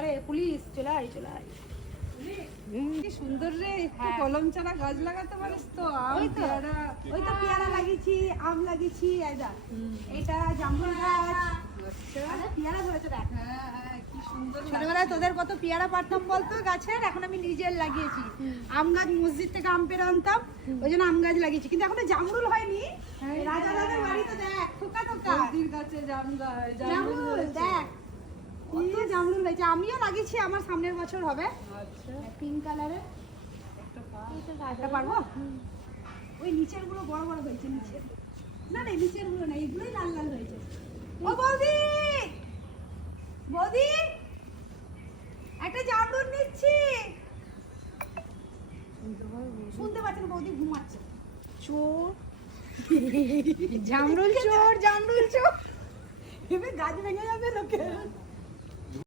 বাবারে পুলিশ চলে আয় চলে আয়। কি সুন্দর রে, একটু কলম ছাড়া গাছ লাগাতে পারিস তো। ওই তো পেয়ারা লাগিয়েছি, আম লাগিয়েছি, এটা জামরুল গাছ। পেয়ারা ধরেছে দেখ। হ্যাঁ কি সুন্দর। ছোটবেলায় তোদের কত পেয়ারা পারতাম বলতো গাছের, এখন আমি নিজের লাগিয়েছি। আম গাছ মসজিদ থেকে আম পেড়ে আনতাম, ওই জন্য আম গাছ লাগিয়েছি, কিন্তু এখনো জামরুল হয়নি। রাজা দাদার বাড়িতে দেখ থোকা থোকা নদীর কাছে জামরুল দেখ, কত জামরুল হয়েছে। আমিও লাগিয়েছি, আমার সামনের বছর হবে। আচ্ছা পিঙ্ক কালারের একটা পারবো। ওই নিচের গুলো বড় বড় হয়েছে, নিচের না না নিচের গুলো না, এইগুলোই লাল লাল হয়েছে। ও বৌদি, বৌদি একটা জামরুল নিচ্ছি। শুনতে পাচ্ছেন বৌদি ঘুমাচ্ছে। চোর জামরুল চোর, জামরুল চোর, এবার গাছ ভেঙে যাবে লোকে।